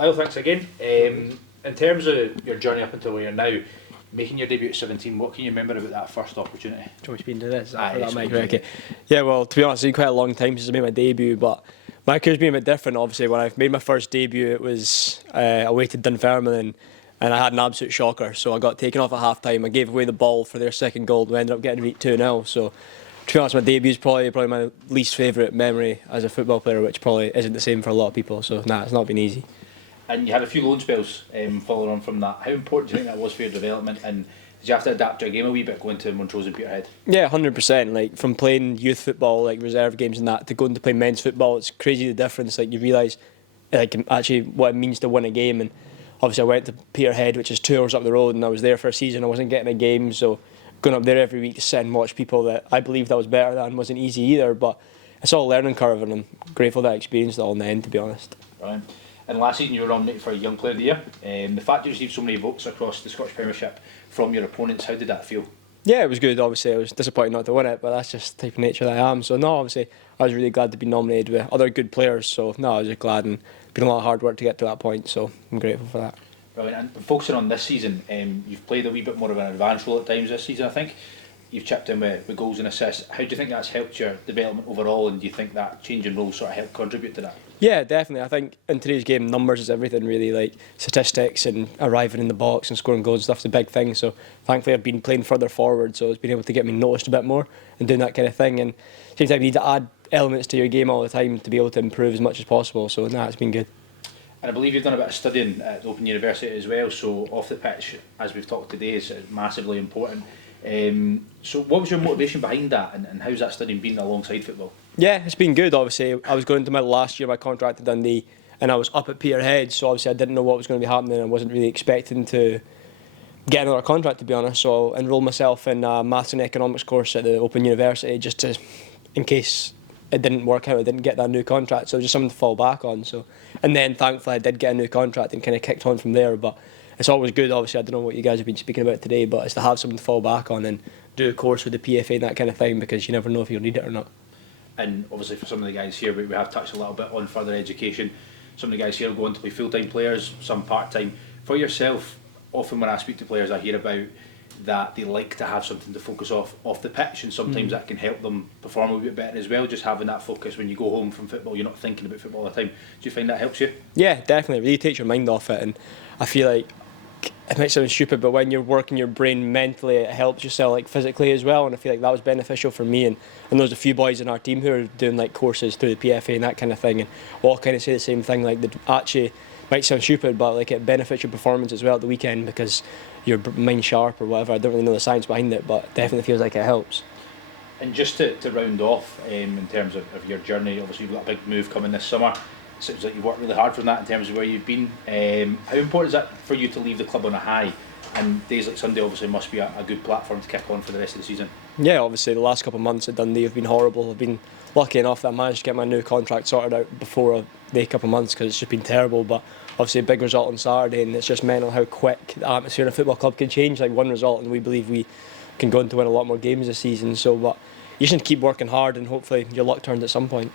Lyall, thanks again. In terms of your journey up until where you're now, making your debut at 17, what can you remember about that first opportunity? Do you want me to be into this? Okay. Yeah, well, to be honest, it's been quite a long time since I made my debut, but my career's been a bit different, obviously. When I made my first debut, it was away to Dunfermline, and I had an absolute shocker. So I got taken off at half-time. I gave away the ball for their second goal, and we ended up getting beat 2-0. So, to be honest, my debut is probably my least favourite memory as a football player, which probably isn't the same for a lot of people. So, it's not been easy. And you had a few loan spells following on from that. How important do you think that was for your development? And did you have to adapt your game a wee bit going to Montrose and Peterhead? Yeah, 100%. Like from playing youth football, like reserve games and that, to going to play men's football, it's crazy the difference. Like you realise, like actually what it means to win a game. And obviously I went to Peterhead, which is 2 hours up the road, and I was there for a season. I wasn't getting a game, so going up there every week to sit and watch people that I believed I was better than wasn't easy either. But it's all a learning curve, and I'm grateful that I experienced it all in the end, to be honest. Right. And last season you were nominated for a Young Player of the Year. The fact you received so many votes across the Scottish Premiership from your opponents, how did that feel? Yeah, it was good. Obviously, I was disappointed not to win it, but that's just the type of nature that I am. So no, obviously, I was really glad to be nominated with other good players. So no, I was just glad, and it's been a lot of hard work to get to that point. So I'm grateful for that. Brilliant. And focusing on this season, you've played a wee bit more of an advanced role at times this season, I think. You've chipped in with goals and assists. How do you think that's helped your development overall, and do you think that change in role sort of helped contribute to that? Yeah, definitely. I think in today's game, numbers is everything really. Like statistics and arriving in the box and scoring goals and stuff's a big thing. So thankfully I've been playing further forward, so it's been able to get me noticed a bit more and doing that kind of thing. And at the same time, you need to add elements to your game all the time to be able to improve as much as possible. So it's been good. And I believe you've done a bit of studying at Open University as well, so off the pitch, as we've talked today, is massively important. So what was your motivation behind that, and how's that studying been alongside football? Yeah, it's been good. Obviously, I was going into my last year of my contract at Dundee, and I was up at Peterhead, so obviously I didn't know what was going to be happening. I wasn't really expecting to get another contract, to be honest. So I enrolled myself in a maths and economics course at the Open University, just to, in case it didn't work out, I didn't get that new contract. So just something to fall back on. So, and then thankfully I did get a new contract and kind of kicked on from there. But it's always good. Obviously, I don't know what you guys have been speaking about today, but it's to have something to fall back on and do a course with the PFA and that kind of thing, because you never know if you'll need it or not. And obviously for some of the guys here, we have touched a little bit on further education. Some of the guys here will go on to play full-time players, some part-time. For yourself, often when I speak to players, I hear about that they like to have something to focus off the pitch, and sometimes that can help them perform a bit better as well, just having that focus when you go home from football. You're not thinking about football all the time. Do you find that helps you? Yeah, definitely. It really takes your mind off it, and I feel like it might sound stupid, but when you're working your brain mentally, it helps yourself like physically as well, and I feel like that was beneficial for me. And there's a few boys in our team who are doing like courses through the PFA and that kind of thing, and all kind of say the same thing. Like, actually might sound stupid, but like it benefits your performance as well at the weekend because your mind's sharp or whatever. I don't really know the science behind it, but definitely feels like it helps. And just to round off, in terms of your journey, obviously you've got a big move coming this summer. It seems like you've worked really hard for that in terms of where you've been. How important is that for you to leave the club on a high? And days like Sunday obviously must be a good platform to kick on for the rest of the season. Yeah, obviously the last couple of months at Dundee have been horrible. I've been lucky enough that I managed to get my new contract sorted out before the couple of months, because it's just been terrible. But obviously a big result on Saturday, and it's just mental how quick the atmosphere in a football club can change. Like one result, and we believe we can go on to win a lot more games this season. So, but you just need to keep working hard, and hopefully your luck turns at some point.